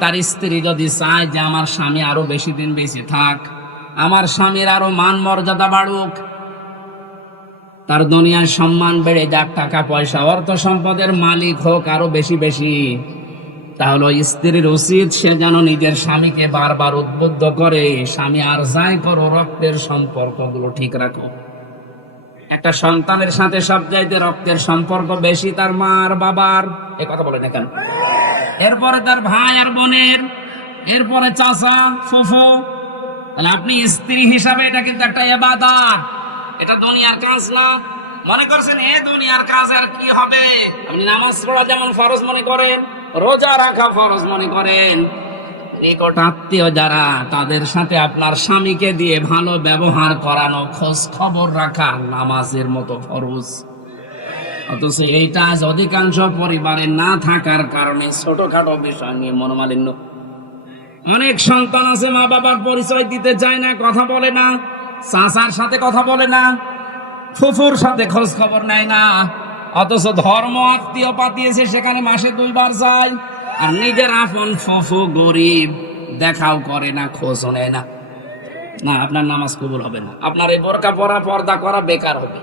তার স্ত্রী যদি চায় যে আমার স্বামী আরো বেশি দিন বেঁচে থাক, আমার স্বামীর আরো মান মর্যাদা বাড়ুক, তার দুনিয়ার সম্মান বেড়ে যাক, টাকা পয়সা অর্থ সম্পদের মালিক হোক আরো বেশি বেশি, তাহলে স্ত্রীর উচিত সে যেন নিজের স্বামীকে বারবার উদ্বুদ্ধ করে, স্বামী আর যাই করো রক্তের সম্পর্কগুলো ঠিক রাখো। একটা সন্তানের সাথে সবচাইতে রক্তের সম্পর্ক বেশি তার মা আর বাবার, এ কথা বলে না কেন? এরপরে তার ভাই আর বোনের, এরপরে চাচা ফুফু। তাহলে আপনি স্ত্রী হিসাবে এটা কিন্তু একটা ইবাদত, এটা দুনিয়ার কাজ না। মনে করছেন এ দুনিয়ার কাজ আর কি হবে? আপনি নামাজ পড়া যেমন ফরজ মনে করেন, রোজা রাখা ফরজ মনে করেন, নিকট আত্মীয় যারা তাদের সাথে আপনার স্বামীকে দিয়ে ভালো ব্যবহার করানো, খোঁজ খবর রাখা নামাজের মতো ফরজ। অথচ এইটা আজ অধিকাংশ পরিবারে না থাকার কারণে ছোটখাটো বিষয় নিয়ে মনোমালিন্য। অনেক সন্তান আছে মা বাবার পরিচয় দিতে চায় না, কথা বলে না, চাচার সাথে কথা বলে না, ফুফুর সাথে খোঁজ খবর নেয় না, অথচ ধর্ম আত্মীয় পাতিয়েছে সেখানে মাসে 2 বার যায়, আর নিজের আপন ফুফু গরিব দেখাও করে না, খোঁজও নেয় না। না, আপনার নামাজ কবুল হবে না, আপনার এই বোরকা পরা পর্দা করা বেকার হবে।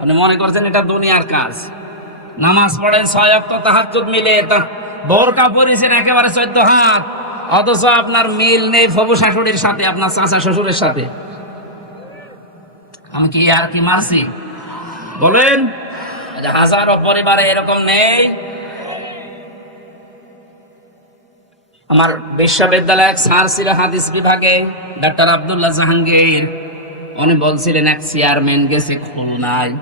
আপনি মনে করছেন এটা দুনিয়ার কাজ। নামাজ পড়েন 6 ওয়াক্ত তাহাজ্জুদ মিলে, তা বোরকা পরেছেন একেবারে 14 হাত, অথচ আপনার মিল নেই ফুফু শাশুড়ির সাথে, আপনার চাচা শ্বশুরের সাথে। আমি কি আর কি মারছি বলেন? হাজারো পরিবারে এরকম নেই। আমার বিশ্ববিদ্যালয়ের স্যার ছিল হাদিস বিভাগে, ডাক্তার আব্দুল্লাহ জাহাঙ্গীর। উনি বলছিলেন এক চেয়ারম্যান গেছে খুলনায়,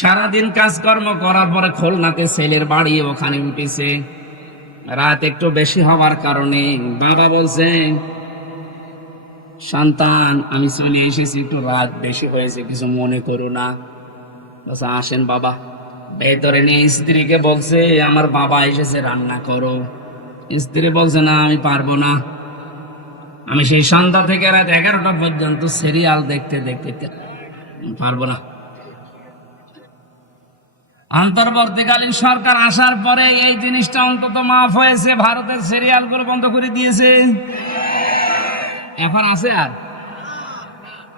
সারাদিন কাজকর্ম করার পরে খুলনাতে ছেলের বাড়ি, ওখানে উঠেছে। রাত একটু বেশি হওয়ার কারণে বাবা বলছেন, সন্তান আমি চলে এসেছি, একটু রাত বেশি হয়েছে, কিছু মনে করো না। বলছে আসেন বাবা। ভেতরে নিয়ে স্ত্রীকে বলছে আমার বাবা এসেছে, রান্না করো। স্ত্রী বলছে না আমি পারবো না, আমি সেই সন্ধ্যা থেকে রাত 11টা পর্যন্ত সিরিয়াল দেখতে দেখতে পারবো না। অন্তর্বর্তীকালীন সরকার আসার পরে এই জিনিসটা অন্তত মাফ হয়েছে, ভারতের সিরিয়ালগুলো বন্ধ করে দিয়েছে। এখন আছে আর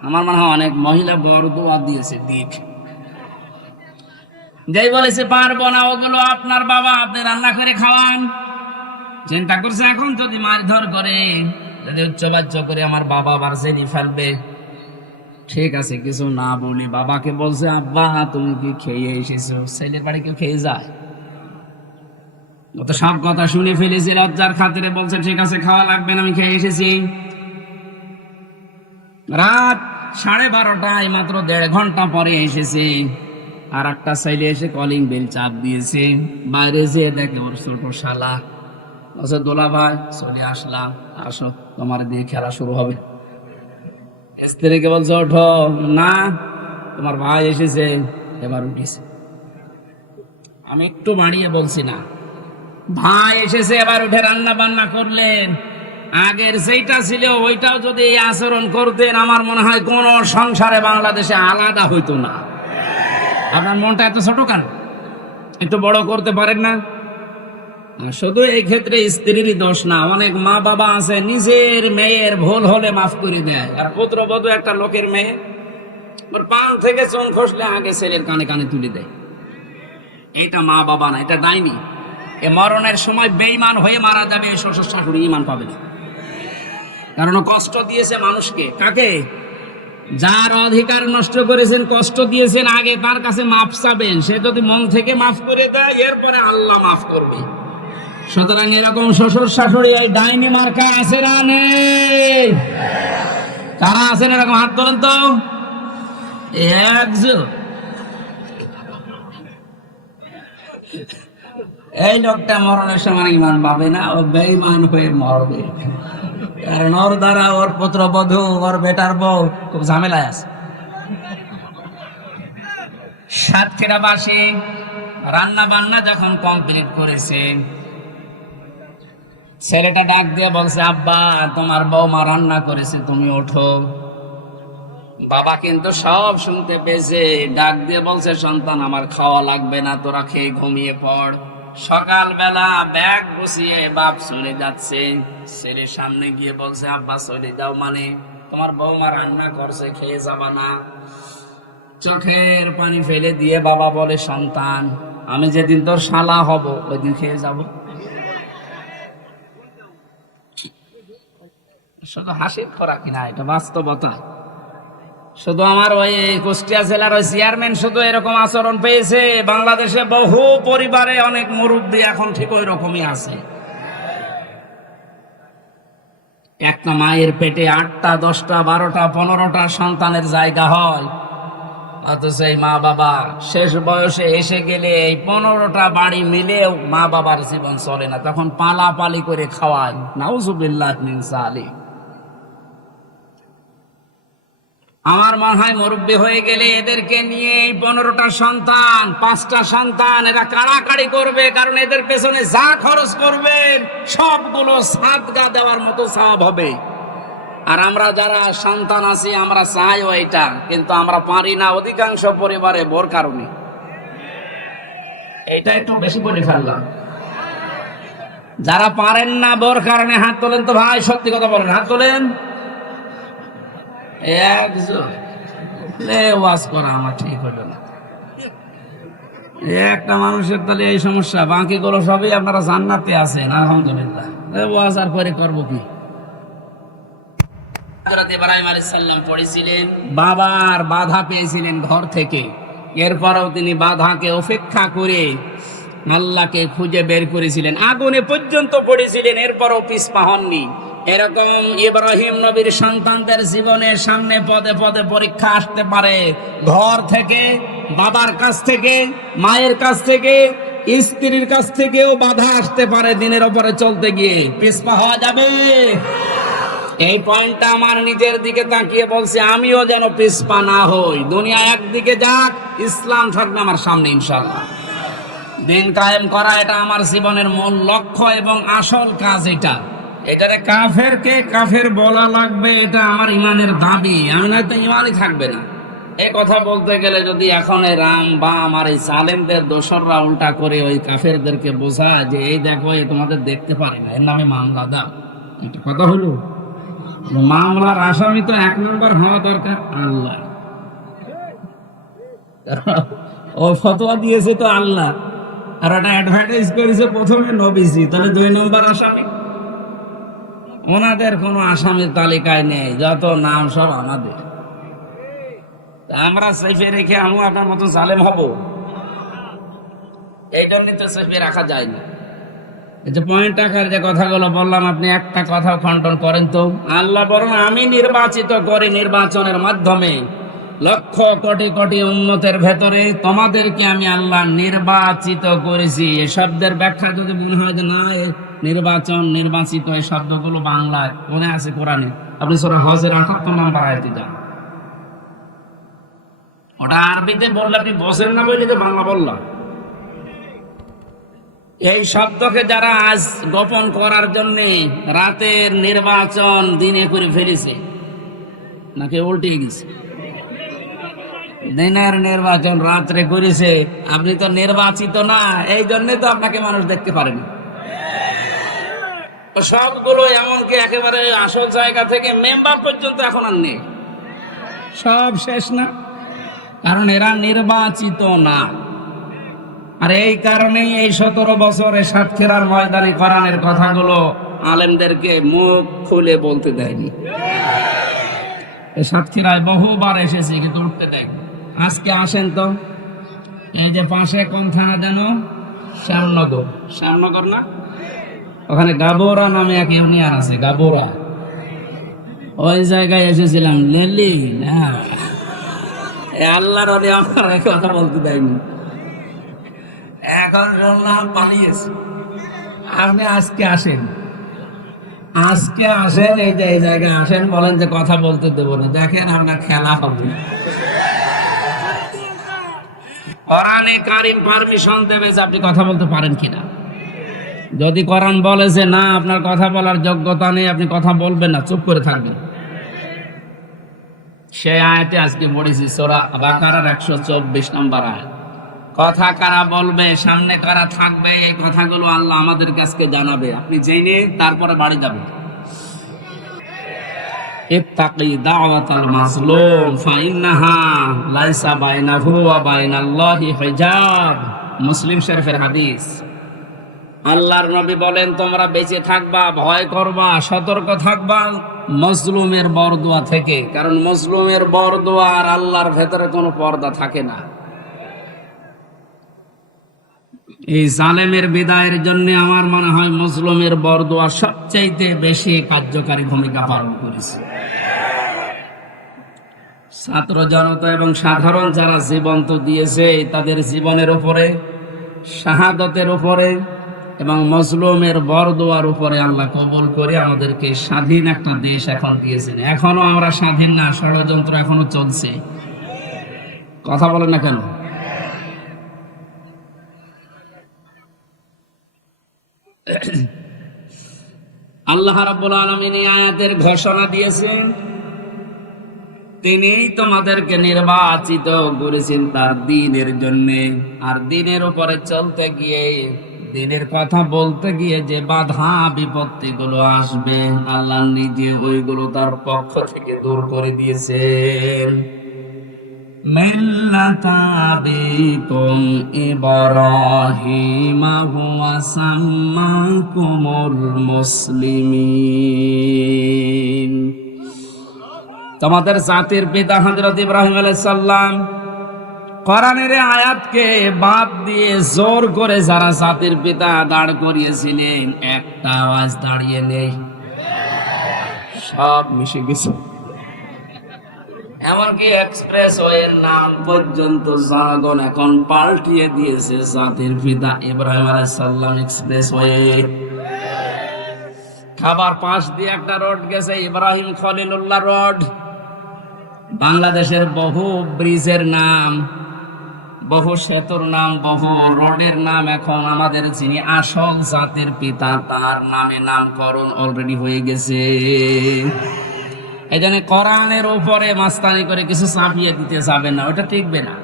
আমার মনে হয় অনেক মহিলা বড় দোয়া দিয়েছে, দিক যেই বলেছে পারবো না, ওগুলো আপনার বাবা, আপনি রান্না করে খাওয়ান। চিন্তা করছে এখন যদি মারধর করে, যদি উচ্চবাচ্য করে আমার বাবা আবার জেনে ফেলবে। ঠিক আছে, কিছু না বলি বাবাকে বলছে আব্বা তুমি কি খেয়ে এসেছো? ছেলের বাড়ি কেউ খেয়ে যায়? ও তো সব কথা শুনে ফেলেছে, লজ্জার খাতিরে বলছে ঠিক আছে খাওয়া লাগবে না, আমি খেয়ে এসেছি। রাত 12:30টায়, মাত্র 1.5 ঘন্টা পরে এসেছে। আর একটা ছেলে এসে কলিং বেল চাপ দিয়েছে, বাইরে যেয়ে দেখে ওর ছোট শালা। বলছে দোলা ভাই চলে আসলাম, আসো তোমার দিয়ে খেলা শুরু হবে। স্ত্রীকে বলছে ওঠো, না তোমার ভাই এসেছে, এবার উঠেছে। আমি একটু বাড়িয়ে বলছি না, ভাই এসেছে এবার উঠে রান্না বান্না করলেন। আগের যেটা ছিল ওইটাও যদি এই আচরণ করতেন, আমার মনে হয় কোন সংসারে বাংলাদেশে আলাদা হইতো না। আপনার মনটা এত ছোট কেন? একটু বড় করতে পারেন না? শুধু এই ক্ষেত্রে স্ত্রীরই দোষ না, অনেক মা বাবা আছে নিজের মেয়ের ভুল হলে মাফ করে দেয়। আর পুত্রবধূ একটা লোকের মেয়ে, ওর পান থেকে চুন খসলে আগে ছেলের কানে কানে তুলে দেয়। এটা মা বাবা না, এটা ডাইনি। এ মরণের সময় বেঈমান হয়ে মারা যাবে, এই শ্বশুর শাশুড়ি ঈমান পাবে না। কারণ কষ্ট দিয়েছে মানুষকে। কাকে? যার অধিকার নষ্ট করেছেন, কষ্ট দিয়েছেন, আগে তার কাছে মাফ চাবেন। সে যদি মন থেকে মাফ করে দেয়, এরপরে আল্লাহ মাফ করবে। সুতরাং এরকম শ্বশুর শাশুড়ি ওই ডাইনি মার্কা আছে না নেই? কারা আছেন এরকম হাত তোলেন তো। একজন এই লোকটা মরণের সময় ঈমান পাবে না, ও বেঈমান হয়ে মরবে। কারণ ওর দ্বারা ওর পুত্রবধূ, ওর বেটার বউ খুব ঝামেলায় আছে। সাতক্ষীরাবাসী রান্না বান্না যখন কমপ্লিট করেছে, ছেলেটা ডাক দিয়ে বলছে আব্বা তোমার বৌমা রান্না করেছে, তুমি ওঠো। বাবা কিন্তু সব শুনতে পেয়েছে, ডাক দিয়ে বলছে সন্তান আমার খাওয়া লাগবে না, তোরা খেয়ে ঘুমিয়ে পড়। সকালবেলা ব্যাগ গুছিয়ে বাপ চলে যাচ্ছে, ছেলের সামনে গিয়ে বলছে, আব্বা চলে যাও মানে? তোমার বৌমা রান্না করছে, খেয়ে যাবা না? চোখের পানি ফেলে দিয়ে বাবা বলে, সন্তান, আমি যেদিন তোর শালা হব ওই দিন খেয়ে যাব। শুধু হাসির খোরাক কিনা, এটা বাস্তবতা। শুধু আমার ওই কুষ্টিয়া জেলার ওই চেয়ারম্যান শুধু এরকম আচরণ পেয়েছে? বাংলাদেশে বহু পরিবারে অনেক মুরব্বী এখন ঠিক ওই রকমই আছে। একটা মায়ের পেটে 8টা 10টা 12টা 15টা সন্তানের জায়গা হয়, অথচ এই মা বাবা শেষ বয়সে এসে গেলে এই 15টা বাড়ি মিলেও মা বাবার জীবন চলে না, তখন পালাপালি করে খাওয়ায়। নাউজুবিল্লাহ মিন যালিক। আমার মনে হয় মুরব্বী হয়ে গেলে এদেরকে নিয়ে এই 15টা সন্তান 5টা সন্তান এরা কাড়াকাড়ি করবে, কারণ এদের পেছনে যা খরচ করবেন সবগুলো সাদগা দেওয়ার মতো সওয়াব হবে। আর আমরা যারা সন্তান আছি আমরা চাইও এটা, কিন্তু আমরা পারি না অধিকাংশ পরিবারে বোর কারণে। এইটা একটু বেশি বলে ফেললাম। যারা পারেন না বোর কারণে হাত তোলেন তো ভাই, সত্যি কথা বলেন, হাত তোলেন। একজন ওয়াজ করা আমার ঠিক হলো না। একটা মানুষের তাহলে এই সমস্যা, বাকি গুলো সবই আপনারা জান্নাতে আছেন আলহামদুলিল্লাহ। ওয়াজ আর পরে করবো কি? ইব্রাহিম আলাইহিস সালাম পড়েছিলেন, বাবার বাধা পেয়েছিলেন ঘর থেকে, এরপরেও তিনি বাধাকে উপেক্ষা করে আল্লাহকে খুঁজে বের করেছিলেন, আগুনে পর্যন্ত পড়েছিলেন, এরপরও পিছপা হননি। এরকম ইব্রাহিম নবীর সন্তানদের জীবনের সামনে পদে পদে পরীক্ষা আসতে পারে, ঘর থেকে, বাবার কাছ থেকে, মায়ের কাছ থেকে, স্ত্রীর কাছ থেকেও বাধা আসতে পারে। দিনের উপরে চলতে গিয়ে পিছপা হওয়া যাবে? এই পয়েন্টটা আমার নিজের দিকে তাকিয়ে বলছি, আমিও যেন পিছপা না হই। দুনিয়া একদিকে যাক, ইসলাম থাকবে আমার সামনে ইনশাআল্লাহ। দিন কায়েম করা এটা আমার জীবনের মূল লক্ষ্য এবং আসল কাজ। এটারে কাফেরকে কাফের বলা লাগবে, এটা আমার ইমানের দাবি। আমি না তো ইমানই থাকবে না। এই কথা বলতে গেলে যদি এখন রাম বা আমার এই সালেমদের দোসররা উল্টা করে ওই কাফেরদেরকে বোঝায় যে এই দেখো এ তোমাদের দেখতে পারে না, এর নামে মামলা দাও, এটা কথা হলো? মামলার আসামি তো 1 নম্বর হওয়া দরকার আল্লাহ। ও ফতোয়া দিয়েছে তো আল্লাহ, আর ওটা অ্যাডভার্টাইজ করেছে প্রথমে নবীজি, তাহলে 2 নম্বর আসামি। ওনাদের কোনো আসামির তালিকায় নেই, যত নাম সব আমাদের। আমরা সেফে রেখে আমি আপনার মতো জালেম হব? এই জন্যই তো সেফে রাখা যায় না। এই যে পয়েন্ট আকার যে কথাগুলো বললাম, আপনি একটা কথা খণ্ডন করেন তো। আল্লাহ বরং আমি নির্বাচিত করে নির্বাচনের মাধ্যমে লক্ষ কোটি কোটি উম্মতের ভেতরে তোমাদেরকে আমি আল্লাহ নির্বাচিত করেছি। এই শব্দের ব্যাখ্যা যদি মনে হয় যে না নির্বাচন নির্বাচিত এই শব্দগুলো বাংলায় মনে আছে কোরআনে, আপনি সূরা হজের 78 নম্বর আয়াতে যান। ওটা আরবিতে বললে আপনি বসেন না, বললে বাংলা বললাম। এই শব্দকে যারা আজ গোপন করার জন্য রাতের নির্বাচন দিনে করে ফেলেছে, নাকি উল্টে গেছে? দিনের নির্বাচন রাত্রে করেছে। আপনি তো নির্বাচিত না, এই জন্য তো আপনাকে মানুষ দেখতে পারে না। সবগুলো এমনকি একেবারে আসল জায়গা থেকে মেম্বার পর্যন্ত এখন আর নেই, সব শেষ না, কারণ এরা নির্বাচিত না। আর এই কারণেই এই 17 বছরে সাতক্ষীরার ময়দানে কোরআনের কথাগুলো আলেমদেরকে মুখ খুলে বলতে দেয়নি। সাতক্ষীরায় বহুবার এসেছি কিন্তু উঠতে দেয়। আজকে আসেন তো, এই যে পাশে কোন থানা যেন, শ্যামনগর না, ওখানে গাবোরা নামে এক ইউনিয়ন আছে, গাবোরা, ওই জায়গায় এসেছিলাম। লেলি না, আল্লাহর ওলি আমার কথা বলতে দেয়নি। এখন শুনলাম পালিয়েছে। আপনি আজকে আসেন, এই যে এই জায়গায় আসেন, বলেন যে কথা বলতে দেবো না, দেখেন আপনার খেলা হবে। কোরআনে কারীম পারমিশন দেবে যে আপনি কথা বলতে পারেন কিনা। যদি কোরআন বলে যে না আপনার কথা বলার যোগ্যতা নেই, আপনি কথা বলবেন না, চুপ করে থাকবেন। সেই আয়াতে আজকে পড়েছি সূরা বাকারার 124 নম্বর আয়াত। কথা কারা বলবে, সামনে কারা থাকবে, এই কথাগুলো আল্লাহ আমাদের কাছে জানাবে। আপনি জেনে তারপরে বাড়ি যাবেন। ইত্তাকি দাওয়াতাল মাজলুম ফাইন্নাহা লাইসা বাইনাহু ওয়া বাইনাল্লাহি হিজাব। মুসলিম শরীফের হাদিস। আল্লাহর নবী বলেন, তোমরা বেঁচে থাকবা, ভয় করবা, সতর্ক থাকবা মজলুমের বরদোয়া থেকে। কারণ মজলুমের বরদোয়া আর আল্লাহর ভেতরে কোনো পর্দা থাকে না। এই জালেমের বিদায়ের জন্য আমার মনে হয় মজলুমের বরদোয়া সবচাইতে বেশি কার্যকারী ভূমিকা পালন করেছে। ছাত্র জনতা এবং সাধারণ যারা জীবন তো দিয়েছে, তাদের জীবনের উপরে, শাহাদতের উপরে এবং মজলুমের বরদোয়ার উপরে আল্লাহ কবুল করে আমাদেরকে স্বাধীন একটা দেশ এখন দিয়েছেন। এখনো আমরা স্বাধীন না, ষড়যন্ত্র এখনো চলছে। কথা বলেন না কেন? আল্লাহ রাব্বুল আলামিন এই আয়াতের ঘোষণা দিয়েছেন, তিনি তোমাদেরকে নির্বাচিত করেছেন তার দ্বীনের জন্য। আর দ্বীনের উপরে চলতে গিয়ে, দ্বীনের কথা বলতে গিয়ে যে বাধা বিপত্তি গুলো আসবে, আল্লাহ নিজে ওইগুলো তার পক্ষ থেকে দূর করে দিয়েছেন। মিল্লাতা আবিকুম ইব্রাহিম হুয়া সাম্মাকুমুল মুসলিমিন। তোমাদের জাতির পিতা হযরত ইব্রাহিম আলাইহিস সালাম। কোরআনের আয়াতকে বাদ দিয়ে জোর করে যারা জাতির পিতা দাঁড় করিয়েছিলেন, একটা আওয়াজ দাঁড়িয়ে নেই, সব মিশে গেছে। এমনকি এক্সপ্রেসওয়ের নাম পর্যন্ত জনগণ এখন পাল্টিয়ে দিয়েছে জাতির পিতা ইব্রাহিম আলাইহিস সালাম এক্সপ্রেসওয়ে। খাবার পাশ দিয়ে একটা রোড গেছে, ইব্রাহিম খলিলুল্লাহ রোড। বাংলাদেশের বহু ব্রিজের নাম, বহু সেতুর নাম, বহু রোডের নাম এখন আমাদের যিনি আসল জাতির পিতা তার নামে নামকরণ অলরেডি হয়ে গেছে। এই জন্য কোরআনের উপরে মাস্তানি করে কিছু চাপিয়ে দিতে যাবেন না, ওটা টিকবে না।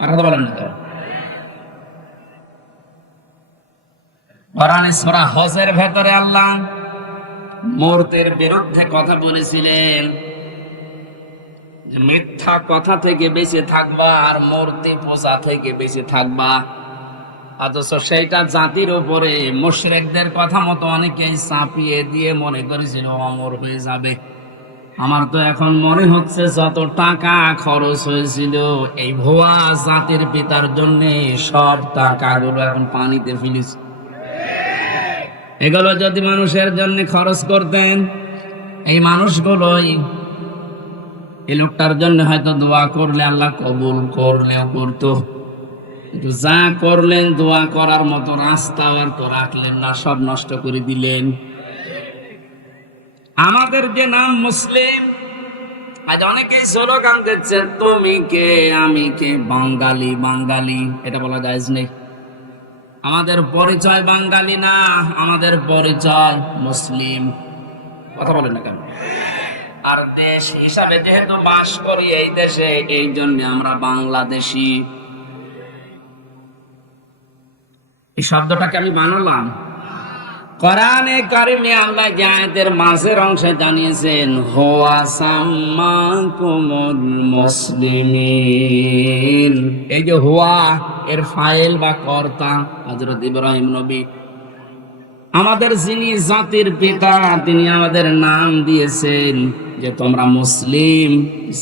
আর কথা বলেন না তো। কোরআনের সূরা হজের ভেতরে আল্লাহ মূর্তির বিরুদ্ধে কথা বলেছিলেন, মিথ্যা কথা থেকে বেঁচে থাকবা আর মূর্তি পূজা থেকে বেঁচে থাকবা। অথচ সেইটা জাতির উপরে মুশরিকদের কথা মতো অনেকেই চাপিয়ে দিয়ে মনে করেছিল অমর হয়ে যাবে। আমার তো এখন মনে হচ্ছে যত টাকা খরচ হয়েছিল এই ভুয়া জাতির পিতার জন্য, সব টাকাগুলো এখন পানিতে ফেলেছে। এগুলো যদি মানুষের জন্য খরচ করতেন, এই মানুষগুলোই এই লোকটার জন্য হয়তো দোয়া করলে আল্লাহ কবুল করলেও করতো। যা করলেন দোয়া করার মতো রাস্তা আর তো রাখলেন না, সব নষ্ট করে দিলেন। আমাদের যে নাম মুসলিম, আজ অনেকেই স্লোগান দিচ্ছে তুমি কে আমি কে, বাঙালি বাঙালি, এটা বলা জায়েজ নেই। আমাদের পরিচয় বাঙালি না, আমাদের পরিচয় মুসলিম। কথা বলেন না কেন? আর দেশ হিসাবে যেহেতু বাস করি এই দেশে, এই জন্য আমরা বাংলাদেশি। এই শব্দটাকে আমি বানালাম। কোরআনে কারিমে আল্লাহ আয়াতের মাঝের অংশে জানিয়েছেন হুয়া সাম্মাকুমুল মুসলিমিন। এই যে হুয়া, এর ফাইল বা কর্তা হযরত ইব্রাহিম নবী। আমাদের যিনি জাতির পিতা, তিনি আমাদের নাম দিয়েছেন যে তোমরা মুসলিম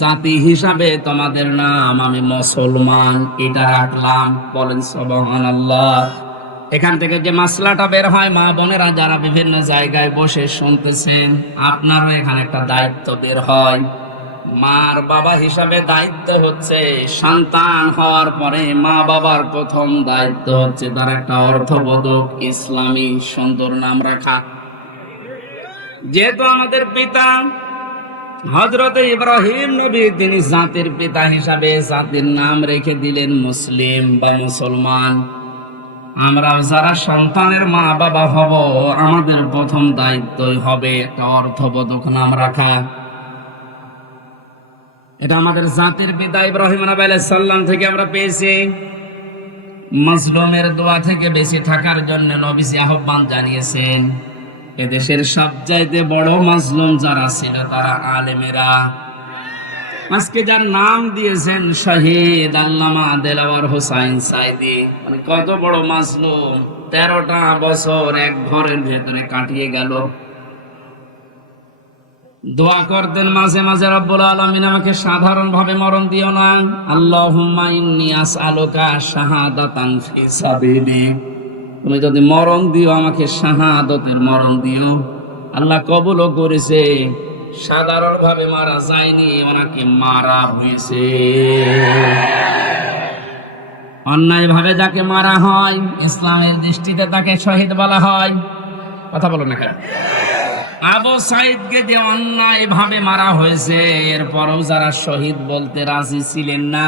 জাতি হিসাবে তোমাদের নাম আমি মুসলমান, এটা রাখলাম। বলেন সুবহানাল্লাহ। এখান থেকে যে মাসলাটা বের হয়, মা বোনেরা যারা বিভিন্ন জায়গায় বসে শুনতেছেন, আপনারও এখানে একটা দায়িত্ব বের হয়। মার বাবা হিসাবে দায়িত্ব হচ্ছে, সন্তান হওয়ার পরে মা বাবার প্রথম দায়িত্ব হচ্ছে তার একটা অর্থবোধক ইসলামী সুন্দর নাম রাখা। যেহেতু আমাদের পিতা হযরত ইব্রাহিম নবী, তিনি জাতির পিতা হিসাবে জাতির নাম রেখে দিলেন মুসলিম বা মুসলমান। আমরা যারা সন্তানের মা বাবা হব, আমাদের প্রথম দায়িত্বই হবে একটা অর্থবোধক নাম রাখা। এটা আমাদের জাতির পিতা ইব্রাহিম নবী আলাইহিস সালাম থেকে আমরা পেয়েছি। মাজলুমের দোয়া থেকে বেঁচে থাকার জন্য নবীজি আহ্বান জানিয়েছেন। এদেশের সবচাইতে বড় মাজলুম যারা ছিল তারা আলেমেরা। আজকে যার নাম দিয়েছেন শহীদ আল্লামা দেলাওয়ার হোসাইন সাইদি, মানে কত বড় মাজলুম, 13টা বছর এক ঘরের ভেতরে কাটিয়ে গেল। দোয়া করতেন মাঝে মাঝে, রব্বুল আলামিন আমাকে সাধারণ ভাবে মরণ দিও না, আল্লাহুম্মা ইন্নী আসআলুকা শাহাদাতান ফি সাবিলিক, তুমি যদি মরণ দিও আমাকে শাহাদাতের মরণ দিও। আল্লাহ কবুলও করেছে, সাধারণ ভাবে মারা যায়নি, ওনাকে মারা হয়েছে। অন্যায় ভাবে যাকে মারা হয় ইসলামের দৃষ্টিতে তাকে শহীদ বলা হয়। কথা বলো না কেন? আবু সাইদকে যে অন্যায় ভাবে মারা হয়েছে, এরপরও যারা শহীদ বলতে রাজি ছিলেন না,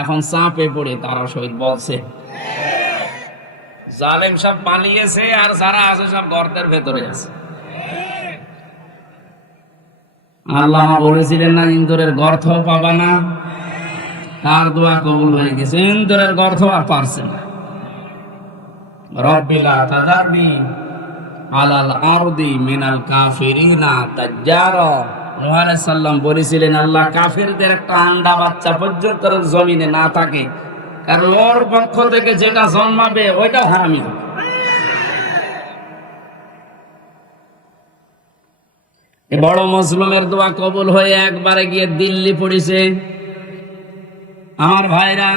এখন চাপে পড়ে তারা শহীদ বলছে। জালেম সব পালিয়েছে, আর যারা আছে সব গর্তের ভেতরে আছে। আল্লাহ বলেছিলেন না ইন্দুরের গর্ত পাবা না, তার দোয়া কবুল হয়ে গেছে। ইন্দুরের গর্ত আর পারছে না। রব্বিলা তাযারনি আলাল আরদি মিনাল কাফিরিনা তাজ্জারা, নূহ আলাইহিস সালাম বলেছিলেন আল্লাহ কাফিরদের একটা আন্ডা বাচ্চা পর্যন্ত জমিনে না থাকে, কারণ ওর পক্ষ থেকে যেটা জন্মাবে ওইটা হারামি হবে। এ বড় মাজলুমের দোয়া কবুল হয়ে একবারে গিয়ে দিল্লি পড়েছে। আমার ভাইরা,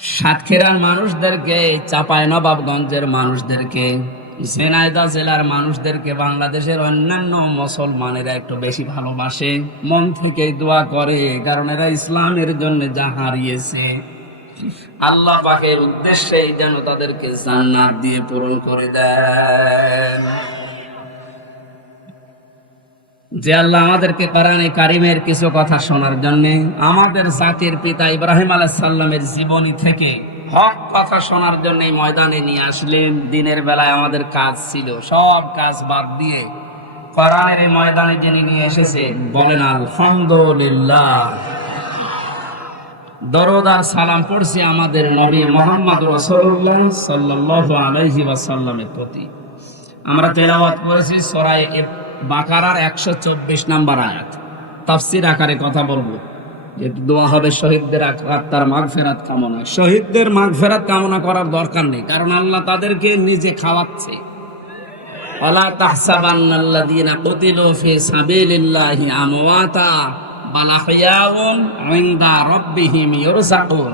সাতক্ষীরার মানুষদেরকে, চাঁপাইনবাবগঞ্জের মানুষদেরকে, ঝিনাইদহ জেলার মানুষদেরকে বাংলাদেশের অন্যান্য মুসলমানেরা একটু বেশি ভালোবাসে, মন থেকে দোয়া করে, কারণ এরা ইসলামের জন্য যা হারিয়েছে আল্লাহ পাকের উদ্দেশ্যে যেন তাদেরকে জান্নাত দিয়ে পূরণ করে দেন। যে আল্লাহ আমাদেরকে কোরআনে কারিমের কিছু কথা শোনার জন্য, আমাদের জাতির পিতা ইব্রাহিম আলাইহিস সালামের জীবনী থেকে হক কথা শোনার জন্য ময়দানে নিয়ে আসলেন। দিনের বেলায় আমাদের কাজ ছিল, সব কাজ বাদ দিয়ে কোরআনের এই ময়দানে যিনি নিয়ে এসেছে, বলেন আলহামদুলিল্লাহ। দরুদ আর সালাম পড়ছি আমাদের নবী মুহাম্মদ রাসূলুল্লাহ সাল্লাল্লাহু আলাইহি ওয়াসাল্লামের প্রতি। আমরা তেলাওয়াত করেছি সূরা বাকারার 124 নম্বর আয়াত। তাফসীর আকারে কথা বলবো, যে দোয়া হবে শহীদদের আত্মার মাগফিরাত কামনা। শহীদদের মাগফিরাত কামনা করার দরকার নেই, কারণ আল্লাহ তাদেরকে নিজে খাওয়াচ্ছে। ওয়ালা তাহসাবান্নাল্লাযীনা কুতিলু ফি সাবিলিল্লাহি আমওয়াতা বাল আহইয়াউন ইনদা রাব্বিহিম ইরযাকুন।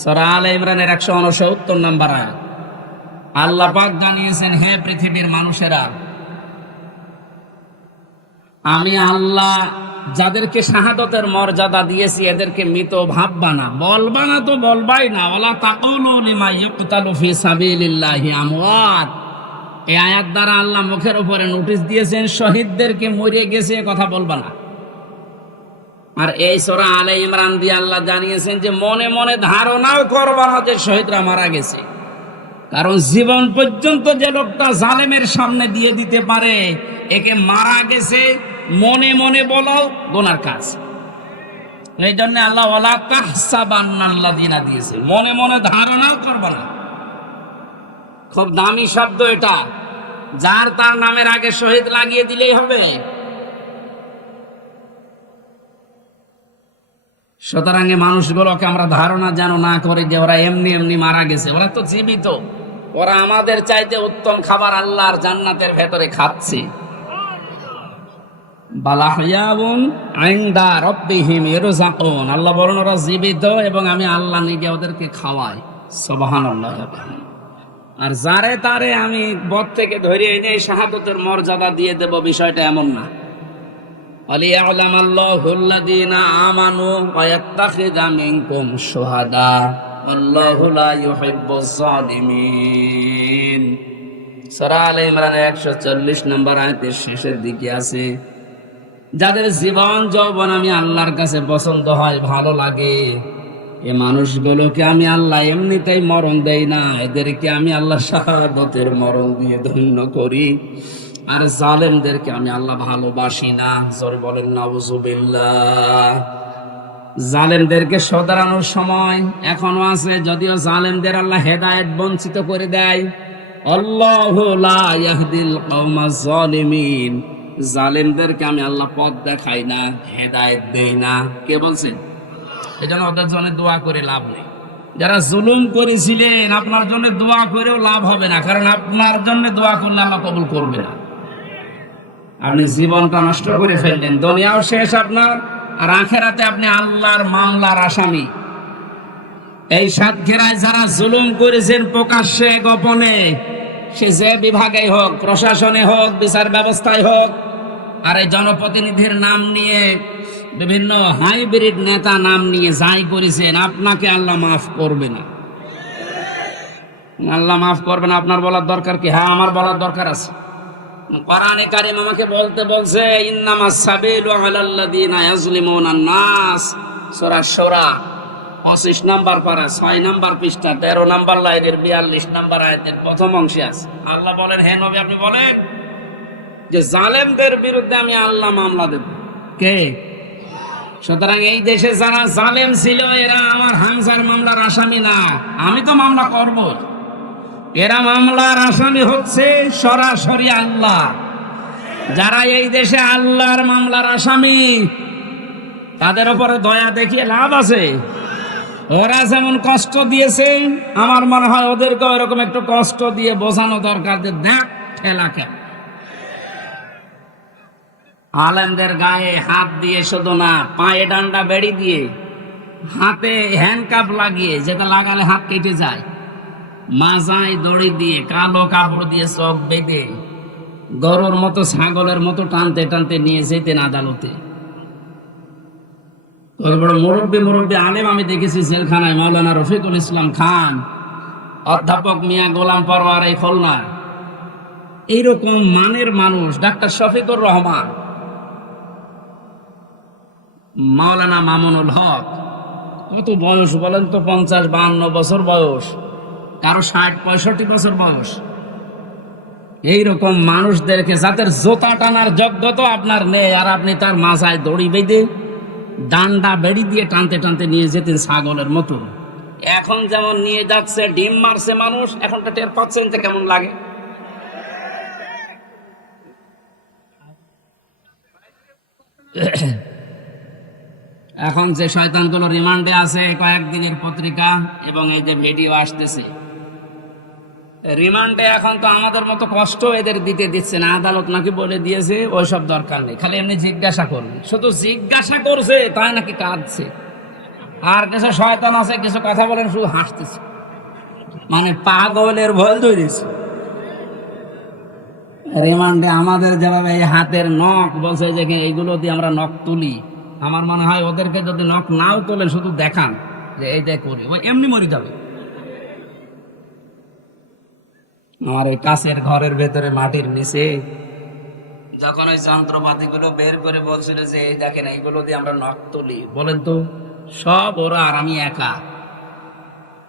সূরা আলে ইমরানের 169 নম্বর আয়াত। আল্লাহ পাক জানিয়েছেন, হে পৃথিবীর মানুষেরা, আমি আল্লাহ যাদেরকে শাহাদাতের মর্যাদা দিয়েছি এদেরকে মৃত ভাববা না, বলবা না তো বলবাই না। ওয়ালা তাকুলু লিমা ইউকতালু ফি সাবিলিল্লাহি আমওয়াত। এই আয়াত দ্বারা আল্লাহ মুখের উপরে নোটিশ দিয়েছেন, শহীদদেরকে মরে গেছে কথা বলবা না। আর এই সূরা আলে ইমরান দিয়ে আল্লাহ জানিয়েছেন যে মনে মনে ধারণাও করবা না যে শহীদরা মারা গেছে, কারণ জীবন পর্যন্ত যে লোকটা জালেমের সামনে দিয়ে দিতে পারে, একে মারা গেছে মনে মনে বলাও গুনার কাজ। এই জন্য আল্লাহ ওয়ালা তাহসাবান্নাল্লাযীনা দিয়েছে, মনে মনে ধারণাও করবা না। খুব দামি শব্দ এটা, যার তার নামের আগে শহীদ লাগিয়ে দিলেই হবে। সুতরাং মানুষগুলোকে আমরা ধারণা যেন না করে যে ওরা এমনি এমনি মারা গেছে। ওরা তো জীবিত, ওরা আমাদের চাইতে উত্তম খাবার আল্লাহর জান্নাতের ভেতরে খাচ্ছে। আল্লাহ বলেন ওরা জীবিত এবং আমি আল্লাহ নিজে ওদেরকে খাওয়াই। সুবহানাল্লাহ। আর যারে তারে আমি বদ থেকে ধরে এনে শাহাদাতের মর্যাদা দিয়ে দেব, বিষয়টা এমন না। আলিয়ালামাল্লাহুল্লাযীনা আমানু ওয়া ইয়াত্তাখিযা মিনকুম শুহাদা আল্লাহু লা ইউহিব্বুজ জালিমিন। সূরা আলে ইমরানের 140 নম্বর আয়াতের শেষের দিকে আছে, যাদের জীবন যৌবন আমি আল্লাহর কাছে পছন্দ হয়, ভালো লাগে, এই মানুষগুলোকে আমি আল্লাহ এমনিতেই মরণ দেই না, এদেরকে আমি আল্লাহ শাহাদাতের মরণ দিয়ে ধন্য করি। আর জালেমদেরকে আমি আল্লাহ ভালোবাসি না। জোরে বলেন নাউযুবিল্লাহ। জালেমদেরকে শোধরানোর সময় এখনো আছে, যদিও জালেমদের আল্লাহ হেদায়েত বঞ্চিত করে দেয়। আল্লাহু লা ইয়াহদিল কওমাজ জালিমিন, জালেমদেরকে আমি আল্লাহ পথ দেখাই না, হেদায়েত দেই না। কে বলছেন? এজন্য ওদের জন্য দোয়া করে লাভ নেই। যারা জুলুম করেছিলেন আপনার জন্য দোয়া করেও লাভ হবে না, কারণ আপনার জন্য দোয়া করলে আল্লাহ কবুল করবে না। আপনি জীবনটা নষ্ট করে ফেললেন, দুনিয়াও শেষ আপনার, আর আখেরাতে আপনি আল্লাহর মামলার আসামি। এই সাতক্ষীরায় যারা জুলুম করেছেন প্রকাশ্যে গোপনে, সে যে বিভাগেই হোক, প্রশাসনে হোক, বিচার ব্যবস্থায় হোক, আর এই জনপ্রতিনিধির নাম নিয়ে, বিভিন্ন হাইব্রিড নেতা নাম নিয়ে যাই করেছেন, আপনাকে আল্লাহ মাফ করবে না। আল্লাহ মাফ করবে না। আপনার বলার দরকার কি? হ্যাঁ, আমার বলার দরকার আছে। কোরআনে কারীম আমাকে বলছে ইন্নামাস সাবিলু আলাল্লাযিনা ইয়াজলিমুনান নাস, সূরা শূরা 25 নম্বর পারা 6 নম্বর পৃষ্ঠা 13 নম্বর লাইনের 42 নম্বর আয়াতের প্রথম অংশে আছে। আল্লাহ বলেন, হে নবী আপনি বলেন যে জালেমদের বিরুদ্ধে আমি আল্লাহ মামলা দেব। কে? সুতরাং এই দেশে যারা জালেম ছিল এরা আমার হামজার মামলার আসামি না, আমি তো মামলা করব। এরা মামলার আসামি হচ্ছে সরাসরি আল্লাহ। যারা এই দেশে আল্লাহর মামলার আসামি, তাদের উপরে দয়া দেখিয়ে লাভ আছে? ওরা যেমন কষ্ট দিয়েছে, আমার মনে হয় ওদেরকে এরকম একটু কষ্ট দিয়ে বোঝানো দরকার যে দেখ ঠেলা কেন। আলেমদের গায়ে হাত দিয়ে শুধু না, পায়ে ডান্ডা বেড়ি দিয়ে, হাতে হ্যান্ডকাপ লাগিয়ে, যেটা লাগালে হাত কেটে যায়, মাজায় দড়ি দিয়ে, কালো কাপড় দিয়ে চোখ বেঁধে, গরুর মতো ছাগলের মতো টানতে টানতে নিয়ে যেতেন আদালতে। বড় মুরব্বী আলেম আমি দেখেছি জেলখানায়, মাওলানা রফিকুল ইসলাম খান, অধ্যাপক মিয়া গোলাম পরওয়ার এই খুলনা, এইরকম মানের মানুষ, ডাক্তার শফিকুর রহমান, মাওলানা মামুনুল হক, কত বয়স বলেন তো? 50-52 বছর বয়স, কারো 60-65 বছর বয়স। এইরকম মানুষদেরকে, যাদের জোতা টানার যোগ্যতা আপনার নেই, আর আপনি তার মাথায় দড়ি বেঁধে ডান্ডা বেড়ি দিয়ে টানতে টানতে নিয়ে যেতেন ছাগলের মতো। এখন যেমন নিয়ে যাচ্ছে, ডিম মারছে মানুষ, এখনটা টের পাচ্ছেন যে কেমন লাগে। এখন যে শয়তানগুলো রিমান্ডে আছে, কয়েকদিনের পত্রিকা এবং এই যে ভিডিও আসতেছে, রিমান্ডে এখন তো আমাদের মতো কষ্ট এদের দিচ্ছে না, আদালত নাকি বলে দিয়েছে ওইসব দরকার নেই, খালি এমনি জিজ্ঞাসা করবে। শুধু জিজ্ঞাসা করছে তাই নাকি কাঁদছে। আর কিছু শয়তান আছে, কিছু কথা বলেন শুধু হাসতেছে, মানে পাগলের ভয় ধরেছে। রিমান্ডে আমাদের যেভাবে এই হাতের নখ বলছে যে এইগুলো দিয়ে আমরা নখ তুলি, আমার মনে হয় ওদেরকে যদি নখ নাও তোলেন, শুধু দেখান যে এইটাই করি, ওই এমনি মরে যাবে। আমার এই কাছের ঘরের ভেতরে মাটির নিচে যখন ওই যন্ত্রপাতি গুলো বের করে বলছিল যে এই দেখেন এইগুলো দিয়ে আমরা নখ তুলি, বলেন তো সব ওরা আর আমি একা,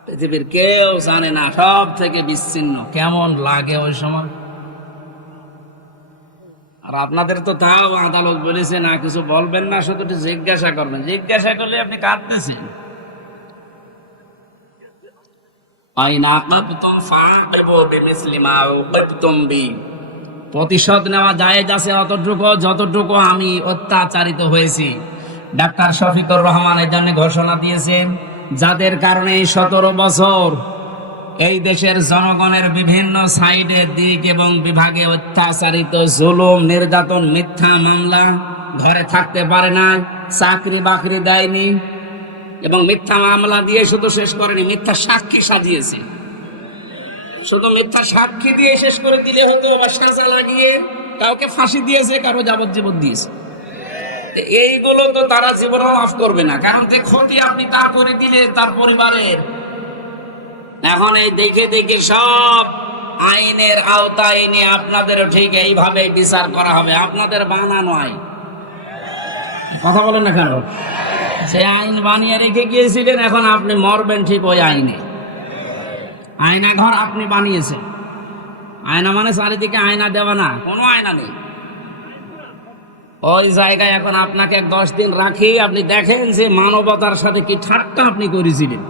পৃথিবীর কেউ জানে না, সব থেকে বিচ্ছিন্ন। কেমন লাগে ওই সময়? আর আপনাদের তো তাও আদালত বলেছে না কিছু বলবেন না, শুধু জিজ্ঞাসা করবেন। জিজ্ঞাসা করলে আপনি কাঁদতেছেন। প্রতিশোধ নেওয়া জায়েজ আছে অতটুকু যতটুকু আমি অত্যাচারিত হয়েছি। ডাক্তার শফিকুর রহমান এই জন্য ঘোষণা দিয়েছেন, যাদের কারণে 17 বছর এই দেশের জনগণের বিভিন্ন সাইডে, দিক এবং বিভাগে অত্যাচারিত, জুলুম, নির্যাতন, মিথ্যা মামলা, ঘরে থাকতে পারে না, চাকরি বাকরি দেয়নি, এবং মিথ্যা মামলা দিয়ে শুধু শেষ করেনি, মিথ্যা সাক্ষী সাজিয়েছে। শুধু মিথ্যা সাক্ষী দিয়ে শেষ করে দিলে হতো, বা সাজা লাগিয়ে কাউকে ফাঁসি দিয়েছে, কারো যাবজ্জীবন দিয়েছে। এইগুলো তো তারা জীবনেও মাফ করবে না, কারণ যে ক্ষতি আপনি তার করে দিলে তার পরিবারের। এখন এই দেখে দেখে সব আইনের আওতায় এনে আপনাদেরও ঠিক এইভাবে বিচার করা হবে, আপনাদের বানানো আইন। কথা বলেন না কেন? সে আইন বানিয়ে রেখে গিয়েছিলেন, এখন আপনি মরবেন ঠিক ওই আইনে। আয়না ঘর আপনি বানিয়েছেন। আয়না মানে চারিদিকে আয়না দেওয়া না, কোনো আয়না নেই। ওই জায়গায় এখন আপনাকে 10 দিন রাখি, আপনি দেখেন যে মানবতার সাথে কি ঠাট্টা আপনি করেছিলেন।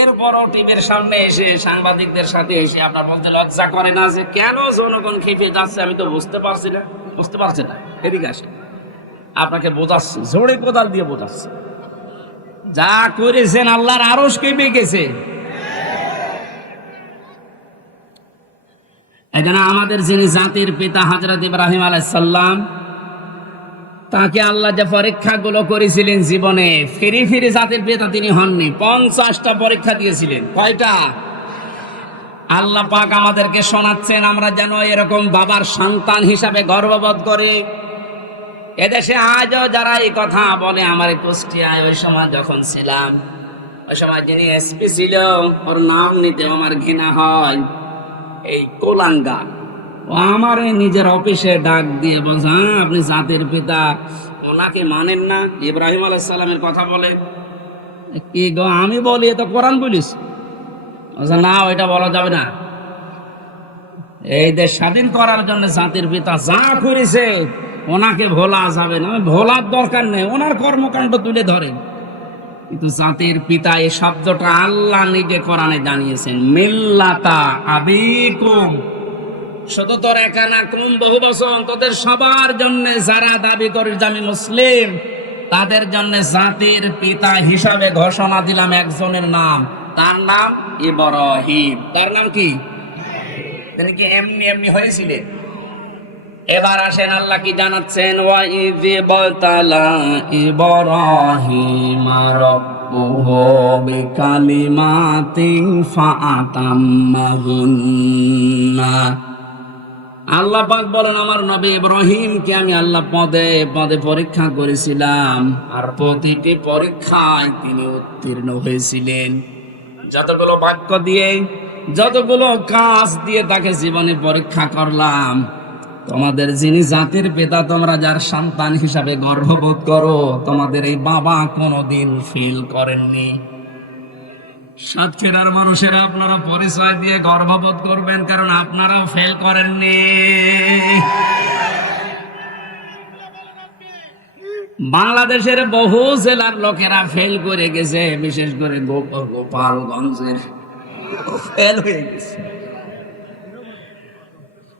এরপরও টিভির সামনে এসে সাংবাদিকদের সাথে এসে আপনার বলতে লজ্জা করে না যে কেন জনগণ খেপে যাচ্ছে? আমি তো বুঝতে পারছি না। এদিকে আসে, আপনাকে বোঝাচ্ছি, জোরে কোদাল দিয়ে বোঝাচ্ছি। যা করেছেন আল্লাহর আরশ কেঁপে গেছে। এখানে আমাদের যিনি জাতির পিতা হযরত ইব্রাহিম আলাইহিস সালাম, তাকে আল্লাহ যে পরীক্ষাগুলো করেছিলেন জীবনে, ফিরি ফিরি জাতির পিতা তিনি হননি। 50টা পরীক্ষা দিয়েছিলেন। কয়টা? আল্লাহ পাক আমাদেরকে শোনাচ্ছেন আমরা যেন এরকম বাবার সন্তান হিসাবে গর্ববোধ করি। এদেশে আজও যারা এই কথা বলে, আমার কুষ্টিয়ায় ওই সময় যখন ছিলাম, ওই সময় যিনি এসপি ছিল, ওর নাম নিতে আমার ঘৃণা হয়। এই কোলাঙ্গা ও আমার নিজের অফিসে ডাক দিয়ে বলছে, আপনি জাতির পিতা, ওনাকে মানেন না? ইব্রাহিম আলাইহিস সালামের কথা বলে। কি গো? আমি বলি এ তো কোরআন বলিস। না, ওইটা বলা যাবে না। এই দেশ স্বাধীন করার জন্য জাতির পিতা যা করেছে ওনাকে ভোলা যাবে না। ভোলার দরকার নেই, ওনার কর্মকাণ্ড তুলে ধরে। কিন্তু জাতির পিতা এই শব্দটা আল্লাহ নিজে কোরআনে জানিয়েছেন, মিল্লাতা আবিকুম, শুধু তোর একা না, কুম বহু বচন, তোদের সবার জন্য যারা দাবি করে যে আমি মুসলিম, তাদের জন্য জাতির পিতা হিসাবে ঘোষণা দিলাম একজনের নাম, তার নাম ইব্রাহিম। তার নাম কি? তিনি কি এমনি এমনি হয়েছিলেন? এবার আসেন আল্লাহ কি জানাচ্ছেন, ওয়া ইয বাতালা ইব্রাহিম রাব্বুহু বিকালিমাতিন ফাআতাম্মাহুন্না। আল্লাহ পাক বলেন, আমার নবী ইব্রাহিমকে আমি আল্লাহ পদে পদে পরীক্ষা করেছিলাম, আর প্রতিটি পরীক্ষায় তিনি উত্তীর্ণ হয়েছিলেন। যতগুলো বাক্য দিয়ে, যতগুলো কাজ দিয়ে তাকে জীবনে পরীক্ষা করলাম। তোমাদের যিনি জাতির পিতা, তোমরা যার সন্তান হিসাবে গর্ববোধ করো, তোমাদের এই বাবা কোনোদিন ফেল করেননি। সাতক্ষীরার মানুষেরা আপনারা পরিচয় দিয়ে গর্ববোধ করবেন, কারণ আপনারাও ফেল করেননি। বাংলাদেশের বহু জেলার লোকেরা ফেল করে গেছে, বিশেষ করে গোপালগঞ্জের ফেল হয়ে গেছে।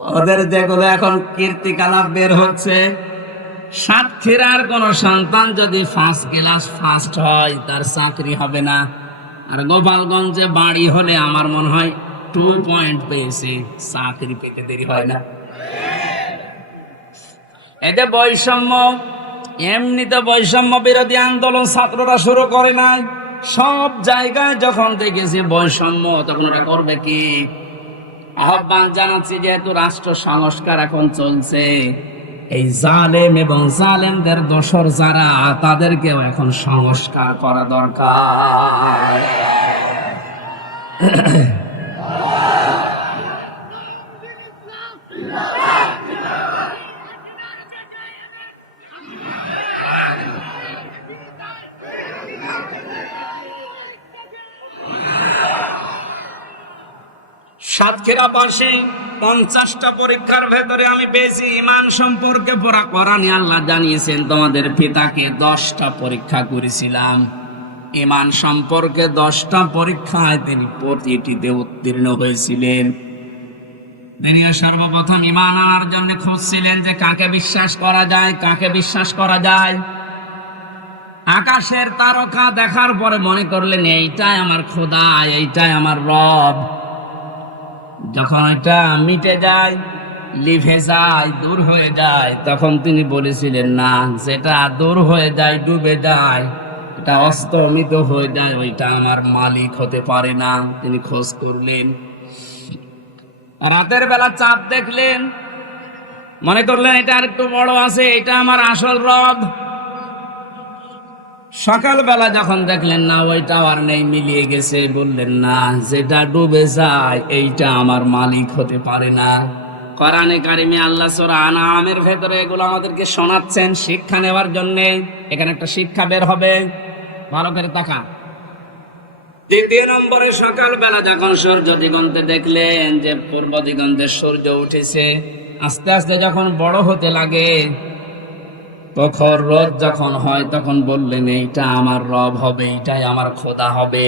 ওদের যেগুলো এখন কীর্তিকলাপ বের হচ্ছে, সাতক্ষীরার কোন সন্তান যদি ফার্স্ট ক্লাস ফার্স্ট হয়, তার চাকরি হবে না। আর গোপালগঞ্জে বাড়ি হলে আমার মনে হয় 2 পয়েন্ট পেয়েছে, চাকরি পেতে দেরি হয় না। এটা বৈষম্য। এমনিতে বৈষম্য বিরোধী আন্দোলন ছাত্ররা শুরু করে নাই। সব জায়গায় যখন দেখেছি বৈষম্য, তখন ওরা করবে কি? আহ্বান জানাচ্ছি, যেহেতু রাষ্ট্র সংস্কার এখন চলছে, এই জালেম এবং জালেমদের দোসর যারা, তাদেরকেও এখন সংস্কার করা দরকার। সাতক্ষীরাবাসী 50টা পরীক্ষার ভেতরে আমি পেয়েছি ঈমান সম্পর্কে পড়া। কোরআনে আল্লাহ জানিয়েছেন, তোমাদের পিতাকে 10টা পরীক্ষা করেছিলাম। ঈমান সম্পর্কে 10টা পরীক্ষায় তিনি প্রতিটিতে উত্তীর্ণ হয়েছিলেন। তিনি সর্বপ্রথম ঈমান আনার জন্য খুঁজছিলেন যে কাকে বিশ্বাস করা যায়, কাকে বিশ্বাস করা যায়। আকাশের তারকা দেখার পরে মনে করলেন, এইটাই আমার খোদা, এইটাই আমার রব। যখন এটা মিটে যায়, লিভে যায়, দূর হয়ে যায়, তখন তিনি বলেছিলেন, না, যেটা দূর হয়ে যায়, ডুবে যায়, এটা অস্তমিত হয়ে যায়, ওইটা আমার মালিক হতে পারে না। তিনি খোঁজ করলেন। রাতের বেলা চাঁদ দেখলেন, মনে করলেন এটা আর একটু বড় আছে, এটা আমার আসল রব। সকালবেলা যখন দেখলেন না, ওইটাও আর নেই, মিলিয়ে গেছে, বললেন, না, যেটা ডুবে যায়, এইটা আমার মালিক হতে পারে না। কোরআনে কারিমে আল্লাহ সূরা আনআমের ভেতরে এগুলো আমাদেরকে শোনাচ্ছেন শিক্ষা নেওয়ার জন্য। এখানে একটা শিক্ষা বের হবে, ভালো করে তাকা। 2 নম্বরে, সকালবেলা যখন সূর্য দিগন্তে দেখলেন যে পূর্ব দিগন্তে সূর্য উঠেছে, আস্তে আস্তে যখন বড় হতে লাগে, তখন রোদ যখন হয় তখন বললেন এইটা আমার রব হবে, এইটাই আমার খোদা হবে।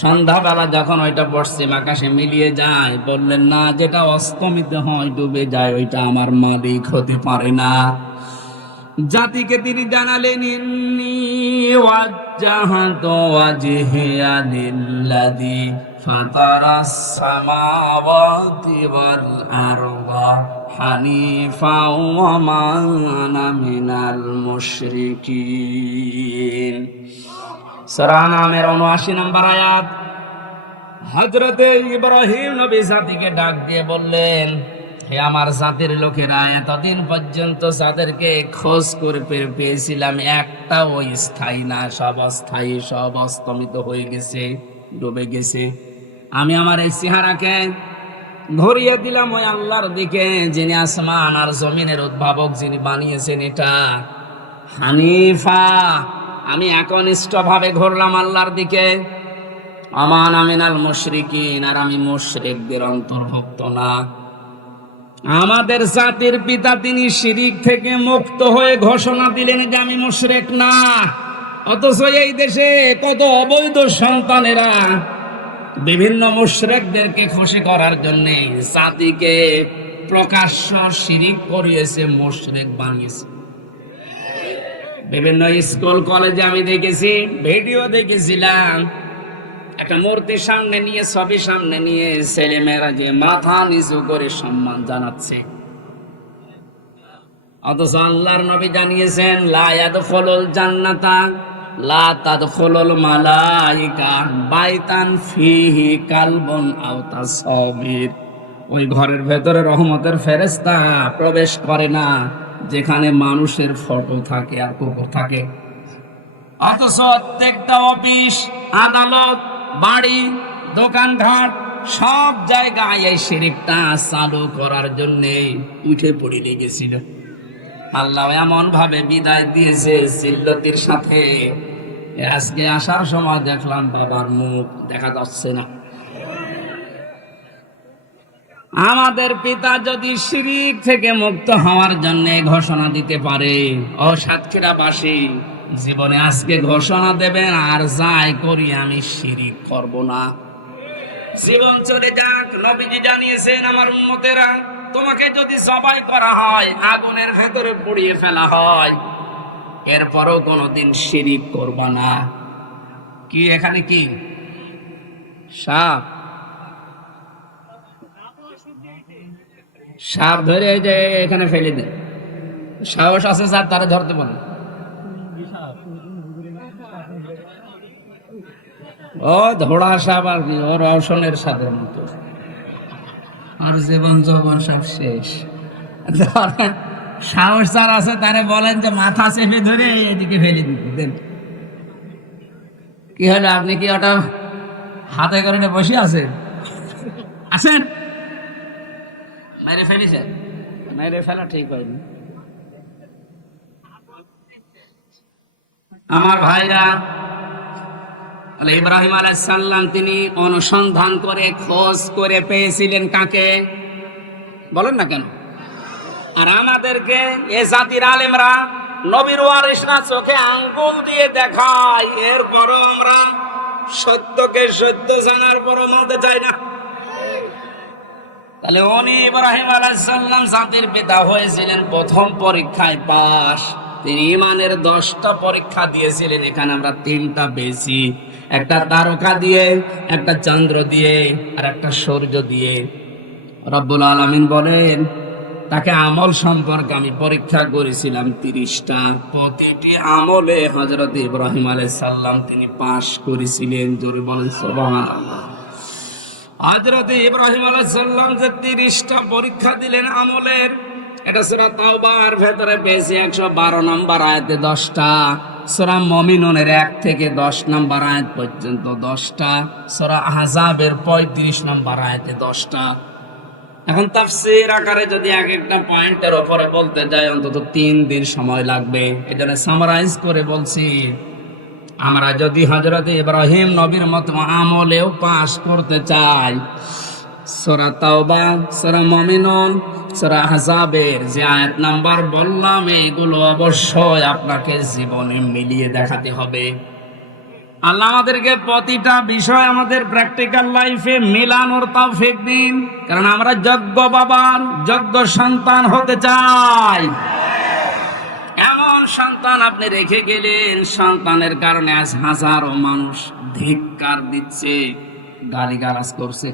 সন্ধ্যাবেলা যখন ওইটা পশ্চিম আকাশে মিলিয়ে যায়, বললেন না, যেটা অস্তমিত হয় ডুবে যায় ওইটা আমার মালিক হতে পারে না। জাতিকে তিনি জানালেন, ইন্নী ওয়াজ্জাহতু ওয়াজহিয়া লিল্লাযী ফাতারাস সামাওয়াতি ওয়াল আরদা হানিফাও ওয়া মা আনা মিনাল মুশরিকিন। সূরা নামের ৭৯ নম্বর আয়াত। হযরতে ইব্রাহিম নবী জাতিকে ডাক দিয়ে বললেন, হে আমার জাতির লোকেরা, এতদিন পর্যন্ত যাদেরকে খোঁজ করে পেয়েছিলাম একটাও স্থায়ী না, সব অস্থায়ী, সব অস্তমিত হয়ে গেছে, ডুবে গেছে। আমি আমার এই চেহারাকে ঘুরিয়ে দিলাম ওই আল্লাহর দিকে, যিনি আসমান আর জমিনের উদ্ভাবক, যিনি বানিয়েছেন এটা হানিফা। আমি একনিষ্ঠ ভাবে ঘুরলাম আল্লাহর দিকে। আমান আমিনাল মুশরিকিন, আর আমি মুশরিকদের অন্তর্ভুক্ত না। আমাদের জাতির পিতা তিনি শিরিক থেকে মুক্ত হয়ে ঘোষণা দিলেন যে আমি মুশরিক না, অথচ এই দেশে কত অবৈধ সন্তানেরা বিভিন্ন মুশরিকদেরকে খুশি করার জন্য জাতিকে প্রকাশ্য শিরিক করিয়েছে, মুশরিক বানিয়েছে। বিভিন্ন স্কুল কলেজে আমি দেখেছি, ভিডিও দেখেছিলাম, একটা মূর্তি সামনে নিয়ে, ছবি সামনে নিয়ে ছেলেমেয়েরা যে মাথা নিচু করে সম্মান জানাচ্ছে, অথচ আল্লাহর নবী জানিয়েছেন লা ইয়াদখুলুল জান্নাতা লা তাদখুলুল মালাইকা বাইতান ফিহি কালবুন আও তাসবির। ওই ঘরের ভেতরে রহমতের ফেরেশতা প্রবেশ করে না যেখানে মানুষের ফটো থাকে আর কুকুর থাকে। অথচ প্রত্যেকটা অফিস, আদালত, বাড়ি, দোকানঘাট, সব জায়গায় এই শিরকটা চালু করার জন্য উঠে পড়ে লেগেছিল। আল্লাহ এমন ভাবে বিদায় দিয়েছে জিল্লতির সাথে। আজকে আসার সময় দেখলাম বাবার মুখ দেখা যাচ্ছে না। আমাদের পিতা যদি শিরিক থেকে মুক্ত হওয়ার জন্য ঘোষণা দিতে পারে, ও সাতক্ষীরাবাসী জীবনে আজকে ঘোষণা দেবেন, আর যাই করি আমি শিরিক করব না। জীবন চলে যাক, নবীজি জানিয়েছেন আমার উম্মতেরা, তোমাকে যদি জবাই করা হয়, আগুনের ভেতরে পুড়িয়ে ফেলা হয়, এরপরও কোনোদিন শিরিক করবা না। কি এখানে কি সাপ? সাপ ধরে এই যে এখানে ফেলে দেন, সাহস আছে স্যার, তারা ধরতে পারে। ও ধোড়া সাপ আর কি, ওর রওশনের সাপের মতো, আর জীবন যৌবন সব শেষ। সাহস যার আছে তারে বলেন যে মাথা চেপে ধরে এদিকে ফেলে দেন। কি হলো, আপনি কি ওটা হাতে করে বসে আছেন? আছেন মেরে ফেলেছেন? মেরে ফেলা ঠিক হয়নি। আমার ভাইরা, ইব্রাহিম আলাইহিস সালাম তিনি অনুসন্ধান করে খোঁজ করে পেয়েছিলেন কাকে? বলেন না কেন? আর আমাদেরকে এ জাতির আলেমরা, নবীর ওয়ারিসরা চোখে আঙ্গুল দিয়ে দেখায়, এরপরও আমরা সত্যকে সত্য জানার পরও মানতে চাই না। তাহলে উনি ইব্রাহিম আলাইহিস সালাম জাতির পিতা হয়েছিলেন প্রথম পরীক্ষায় পাস। তিনি ইমানের 10টা পরীক্ষা দিয়েছিলেন, এখানে আমরা 3টা পেয়েছি। একটা তারকা দিয়ে, একটা চন্দ্র দিয়ে, আর একটা সূর্য দিয়ে। রব্বুল আলামিন বলেন তাকে আমল সম্পর্কে আমি পরীক্ষা করেছিলাম 30টা। প্রতিটি আমলে হযরত ইব্রাহিম আলাইহিস সালাম তিনি পাস করেছিলেন। জোরে বলেন সুবহানাল্লাহ। হযরত ইব্রাহিম আলাইহিস সালাম যে 30টা পরীক্ষা দিলেন আমলের, এটা সূরা তাওবার ভেতরে পেয়েছি 112 নম্বর আয়াতে 10টা, সূরা মুমিনুনের 1 থেকে 10 নম্বর আয়াত পর্যন্ত 10টা, সূরা আহজাবের 35 নম্বর আয়াতে 10টা। এখন তাফসীর আকারে যদি এক একটা পয়েন্টের উপরে বলতে যাই অন্তত 3 দিন সময় লাগবে। এজন্য সামারাইজ করে বলছি, আমরা যদি হযরত ইব্রাহিম নবীর মতো আমলেও পাস করতে চাই, সূরা তাওবা, সূরা মুমিনুন, সূরা আহজাবের যে আয়াত নাম্বার বললাম, এইগুলো অবশ্যই আপনাকে জীবনে মিলিয়ে দেখাতে হবে। আল্লাহ আমাদেরকে প্রতিটা বিষয় আমাদের প্র্যাকটিক্যাল লাইফে মেলানোর তৌফিক দিন, কারণ আমরা যোগ্য বাবার যোগ্য সন্তান হতে চাই। এমন সন্তান আপনি রেখে গেলেন, সন্তানের কারণে আজ হাজারো মানুষ ধিক্কার দিচ্ছে, গালিগালাজ করছে।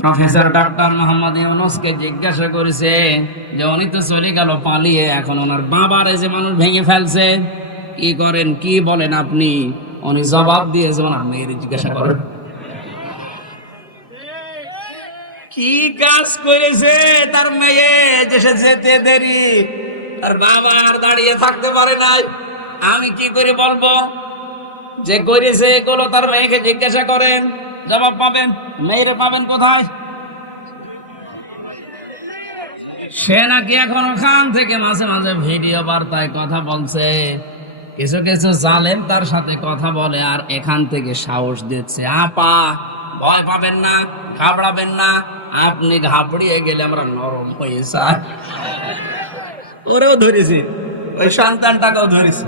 প্রফেসর ডক্টর মোহাম্মদ ইউনূসকে জিজ্ঞাসা করেছে যে উনি তো চলে গেল পালিয়ে, এখন ওনার বাবার যে মানুষ ভেঙে ফেলছে, কি করেন, কি বলেন আপনি? উনি জবাব দিয়েছে, আপনি জিজ্ঞাসা করেন কি কাজ করেছে তার মেয়ে, যে সে যেতে দেরি, তার বাবা আর দাঁড়িয়ে থাকতে পারে নাই। আমি কি করে বলবো যে করেছে এগুলো? তার মেয়েকে জিজ্ঞাসা করেন, জবাব পাবেন। মেয়েরে পাবেন কোথায়? সে নাকি এখন ওখান থেকে মাঝে মাঝে ভিডিও বার্তায় কথা বলছে, কিছু কিছু জালেম তার সাথে কথা বলে, আর এখান থেকে সাহস দিচ্ছে, আপা ভয় পাবেন না, ঘাবড়াবেন না, আপনি ঘাবড়িয়ে গেলে আমরা নরম হয়ে যাই। ওরেও ধরেছি, ওই সন্তানটাকেও ধরেছি।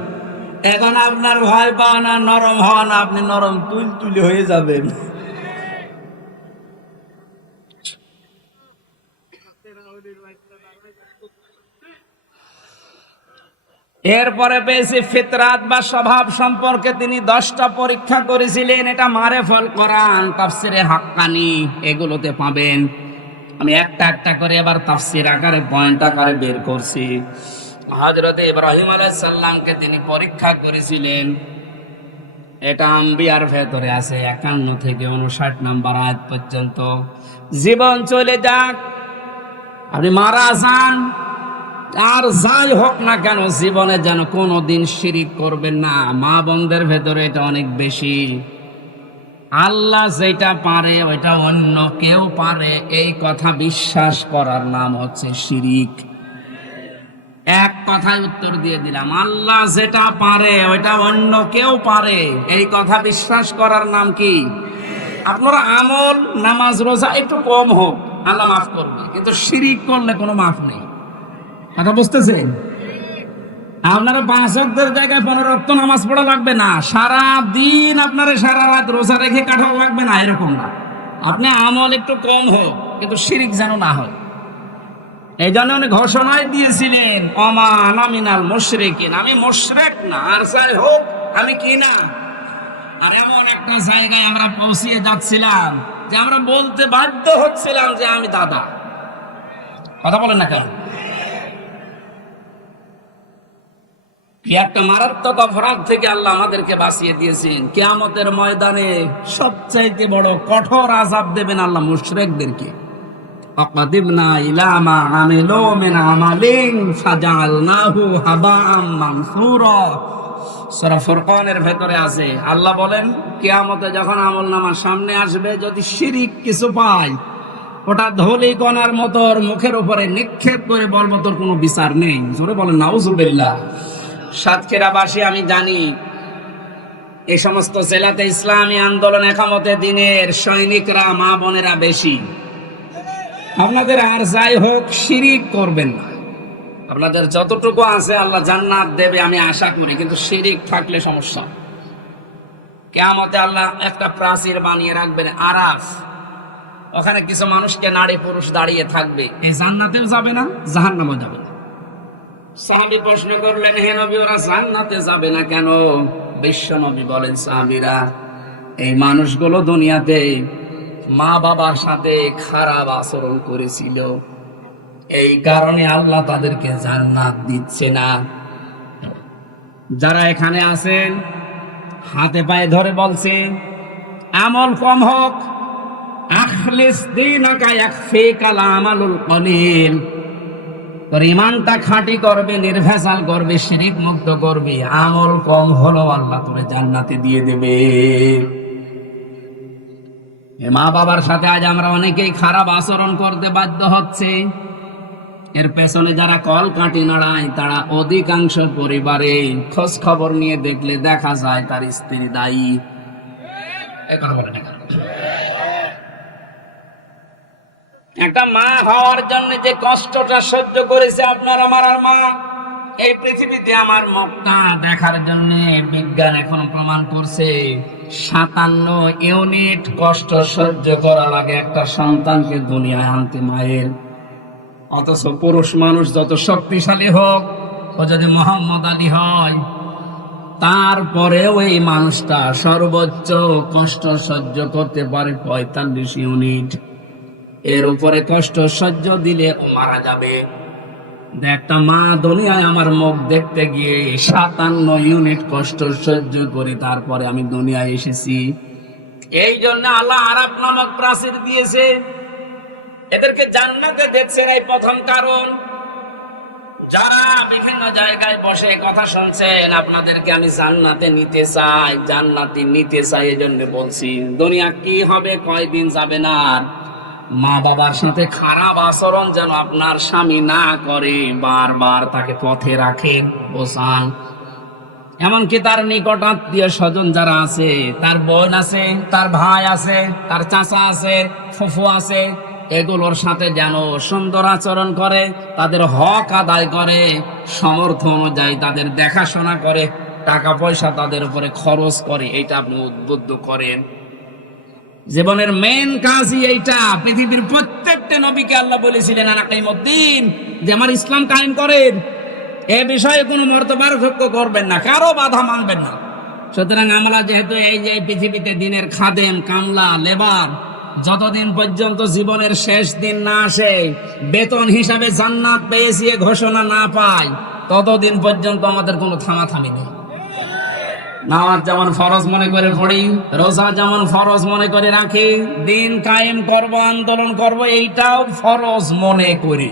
এখন আপনার ভয় পাওয়া না, নরম হওয়া না, আপনি নরম তুলতুলে হয়ে যাবেন। এরপরে পেয়েছি ফিতরাত বা স্বভাব সম্পর্কে তিনি 10টা পরীক্ষা করেছিলেন। এটা মারেফুল কোরআন, তাফসিরে হাক্কানি, এগুলোতে পাবেন। আমি একটা একটা করে এবার তাফসির আকারে পয়েন্ট আকারে বের করছি। হযরত ইব্রাহিম আলাইহিস সালামকে তিনি পরীক্ষা করেছিলেন, এটা আম্বিয়ার ভেতরে আছে 51 থেকে 59 নম্বর আয়াত পর্যন্ত। জীবন চলে যাক, আপনি মারা যান, আর যাই হোক না কেন, জীবনে যেন কোনোদিন শিরিক করবেন না। মা বোনদের ভেতরে এটা অনেক বেশি। আল্লাহ যেটা পারে ওইটা অন্য কেউ পারে, এই কথা বিশ্বাস করার নাম হচ্ছে শিরিক। এক কথায় উত্তর দিয়ে দিলাম, আল্লাহ যেটা পারে ওইটা অন্য কেউ পারে, এই কথা বিশ্বাস করার নাম কি? আপনারা আমল, নামাজ, রোজা একটু কম হোক, আল্লাহ মাফ করবে, কিন্তু শিরিক করলে কোনো মাফ নেই। কথা বুঝতেছেন? আপনারা 5 ওয়াক্তের জায়গায় 15 ওয়াক্ত নামাজ পড়া লাগবে না, সারা দিন আপনারা সারা রাত রোজা রেখে কাটানো লাগবে না, এরকম না। আপনি আমল একটু কম হোক, কিন্তু শিরিক যেন না হয়। এই জন্য উনি ঘোষণাই দিয়েছিলেন, ওমা আনা মিনাল মুশরিকিন, আমি মুশরিক না, আর যাই হোক আমি কি না। আর এমন একটা জায়গায় আমরা পৌঁছিয়ে যাচ্ছিলাম যে আমরা বলতে বাধ্য হচ্ছিলাম যে আমি দাদা। কথা বলেন না কেন? কি একটা মারাত্মক অপরাধ থেকে আল্লাহ আমাদেরকে বাঁচিয়ে দিয়েছেন। কিয়ামতের ময়দানে সবচাইতে বড় কঠোর আযাব দেবেন আল্লাহ মুশরিকদেরকে। আকাদিবনা ইলা মা আমিলু মিন আমালিন ফাজআলনাহু হাবাআম মানসুরা। সূরা ফুরকানের ভেতরে আছে, আল্লাহ বলেন কিয়ামতে যখন আমলনামার সামনে আসবে, যদি শিরিক কিছু পাই, ওটা ধুলি কণার মতো মুখের উপরে নিক্ষেপ করে বলবো তোর কোনো বিচার নেই। জোরে বলেন নাউজুবিল্লাহ। সাতক্ষীরাবাসী আমি জানি, এই সমস্ত জেলাতে ইসলামী আন্দোলন একামতে দিনের সৈনিকরা, মা বোনেরা বেশি। আপনাদের আর যাই হোক শিরিক করবেন না, আপনাদের যতটুকু আছে আল্লাহ জান্নাত দেবে আমি আশা করি, কিন্তু শিরিক থাকলে সমস্যা। কিয়ামতে আল্লাহ একটা প্রাচীর বানিয়ে রাখবেন আরাফ, ওখানে কিছু মানুষকে নারী পুরুষ দাঁড়িয়ে থাকবে, এই জান্নাতেও যাবে না, জাহান্নামেও যাবে না। সাহাবী প্রশ্ন করলেন, হে নবী ওরা জান্নাতে যাবে না কেন? বিশ্ব নবী বলেন, সাহাবীরা এই মানুষগুলো দুনিয়াতে মা বাবার সাথে খারাপ আচরণ করেছিল, এই কারণে আল্লাহ তাদেরকে জান্নাত দিচ্ছে না। যারা এখানে আছেন হাতে পায়ে ধরে বলছে আমল কম হোক, আখলিস দীনাকা ইয়াকফিকাল আমালুল কলিল, তোর ইমানটা খাঁটি করবে, নির্ভেজাল করবে, শিরিক মুক্ত করবে, আমল কম হলো আল্লাহ তোরে জান্নাতে দিয়ে দেবে। মা বাবার সাথে আজ আমরা অনেকেই খারাপ আচরণ করতে বাধ্য হচ্ছে। এর পেছনে যারা কল কাটি নাড়ায়, তারা অধিকাংশ পরিবারে খোঁজ খবর নিয়ে দেখলে দেখা যায় তার স্ত্রী দায়ী। একটা মা হওয়ার জন্য যে কষ্টটা সহ্য করেছে আপনার আমার আর মা, এই পৃথিবীতে আমার মুখটা দেখার জন্য বিজ্ঞান এখন প্রমাণ করছে 57 ইউনিট কষ্ট সহ্য করা লাগে একটা সন্তানকে দুনিয়ায় আনতে মায়ের। অথচ পুরুষ মানুষ যত শক্তিশালী হোক, ও যদি মোহাম্মদ আলী হয়, তারপরেও এই মানুষটা সর্বোচ্চ কষ্ট সহ্য করতে পারে 45 ইউনিট। এর উপরে কষ্ট সহ্য দিলে ও মারা যাবে। একটা মা দুনিয়ায় আমার মুখ দেখতে গিয়ে 57 ইউনিট কষ্ট সহ্য করে তারপরে আমি দুনিয়ায় এসেছি। এই জন্য আল্লাহ আরাফ নামক প্রাচীর দিয়েছে, এদেরকে জান্নাতে দেখছেন। এই প্রথম কারণ। যারা বিভিন্ন জায়গায় বসে কথা শুনছেন, আপনাদেরকে আমি জান্নাতে নিতে চাই, জান্নাতে নিতে চাই। এই জন্য বলছি দুনিয়া কি হবে, কয়দিন যাবে না। মা বাবার সাথে খারাপ আচরণ যেন আপনার স্বামী না করে, বারবার তাকে পথে রাখেন, বোঝান। এমনকি তার নিকট আত্মীয় স্বজন যারা আছে, তার বোন আছে, তার ভাই আছে, তার চাচা আছে, ফুফু আছে, এগুলোর সাথে যেন সুন্দর আচরণ করে, তাদের হক আদায় করে, সামর্থ্য অনুযায়ী তাদের দেখাশোনা করে, টাকা পয়সা তাদের উপরে খরচ করে। এটা আপনি উদ্বুদ্ধ করেন। জীবনের মেন কাজই এইটা। পৃথিবীর প্রত্যেকটা নবীকে আল্লাহ বলেছিলেন আনা কাইমুদ্দিন, যে আমার ইসলাম কায়েম করেন, এ বিষয়ে কোনো মর্তপার্থক্য করবেন না, কারো বাধা মানবেন না। সুতরাং আমরা যেহেতু এই যে পৃথিবীতে দিনের খাদেম, কামলা, লেবার, যতদিন পর্যন্ত জীবনের শেষ দিন না আসে, বেতন হিসাবে জান্নাত পেয়েছি এ ঘোষণা না পাই, ততদিন পর্যন্ত আমাদের কোনো থামাথামি নেই। নামাজ যেমন ফরজ মনে করে পড়ি, রোজা যেমন ফরজ মনে করে রাখি, দিন কায়েম করব, আন্দোলন করব, এইটাও ফরজ মনে করি।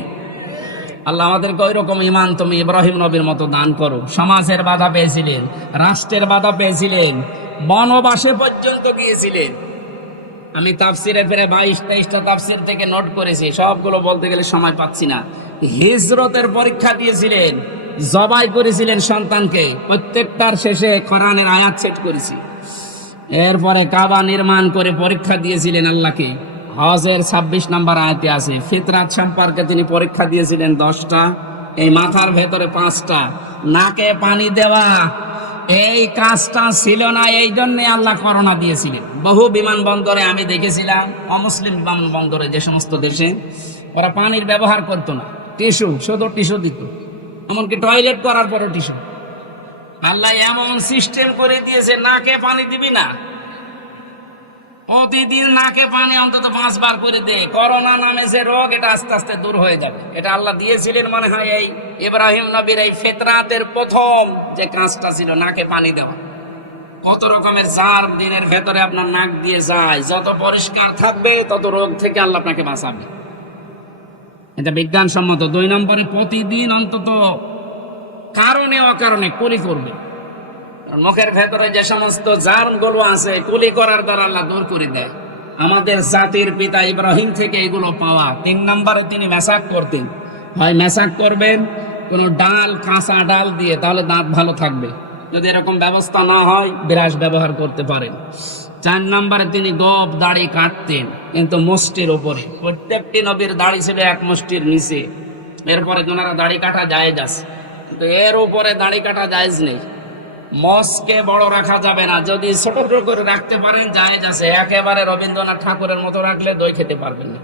আল্লাহ আমাদেরকে ওই রকম ইমান তুমি ইব্রাহিম নবীর মতো দান করো। সমাজের বাধা পেয়েছিলেন, রাষ্ট্রের বাধা পেয়েছিলেন, বনবাসে পর্যন্ত গিয়েছিলেন। আমি তাফসিরে ফিরে 22-23টা তাফসির থেকে নোট করেছি, সবগুলো বলতে গেলে সময় পাচ্ছি না। হিজরতের পরীক্ষা দিয়েছিলেন, জবাই করেছিলেন সন্তানকে, প্রত্যেকটার শেষে কোরআনের আয়াত সেট করেছি। এরপরে কাবা নির্মাণ করে পরীক্ষা দিয়েছিলেন আল্লাহকে। হজের 26 নম্বর আয়াতে আছে। ফিতরাত সম্পর্কে তিনি পরীক্ষা দিয়েছিলেন 10টা, এই মাথার ভেতরে 5টা। নাকে পানি দেওয়া এই কাজটা ছিল না, এই জন্য আল্লাহ করোনা দিয়েছিলেন। বহু বিমানবন্দরে আমি দেখেছিলাম, অমুসলিম বিমানবন্দরে যে সমস্ত দেশে, ওরা পানির ব্যবহার করতো না, টিস্যু, শুধু টিস্যু দিত, এমনকি টয়লেট করার পরও টিস্যু। আল্লাহ এমন সিস্টেম করে দিয়েছে, নাকে পানি দিবি না, প্রতিদিন নাকে পানি অন্তত 5 বার করে দে। করোনা নামে যে রোগ, এটা আস্তে আস্তে দূর হয়ে যাবে। এটা আল্লাহ দিয়েছিলেন মনে হয় এই ইব্রাহিম নবীর এই ফিতরাতের প্রথম যে কাজটা ছিল নাকে পানি দেওয়া। কত রকমের জার দিনের ভেতরে আপনার নাক দিয়ে যায়, যত পরিষ্কার থাকবে তত রোগ থেকে আল্লাহ আপনাকে বাঁচাবে। এটা বিজ্ঞানসম্মত। 2 নম্বরে প্রতিদিন অন্তত কারণে অকারণে কুলি করবে। মুখের ভেতরে যে সমস্ত জার্মগুলো আছে, কুলি করার দ্বারা আল্লাহ দূর করে দেয়। আমাদের জাতির পিতা ইব্রাহিম থেকে এগুলো পাওয়া। 3 নম্বরে তিনি মেসাক করতেন। হয় মেসাক করবেন কোনো ডাল, কাঁচা ডাল দিয়ে, তাহলে দাঁত ভালো থাকবে। যদি এরকম ব্যবস্থা না হয়, ব্রাশ ব্যবহার করতে পারেন। 4 নম্বরে তিনি গোপ দাড়ি কাটতেন, কিন্তু মুষ্টির উপরে। প্রত্যেকটি নবীর দাড়ি ছিল 1 মুষ্টির নিচে। এরপরে ওনারা দাড়ি কাটা জায়েজ আছে, কিন্তু এর উপরে দাড়ি কাটা জায়েজ নেই। মস্কে বড় রাখা যাবে না, যদি ছোট ছোট করে রাখতে পারেন জায়েজ আছে। একেবারে রবীন্দ্রনাথ ঠাকুরের মতো রাখলে দই খেতে পারবেন না।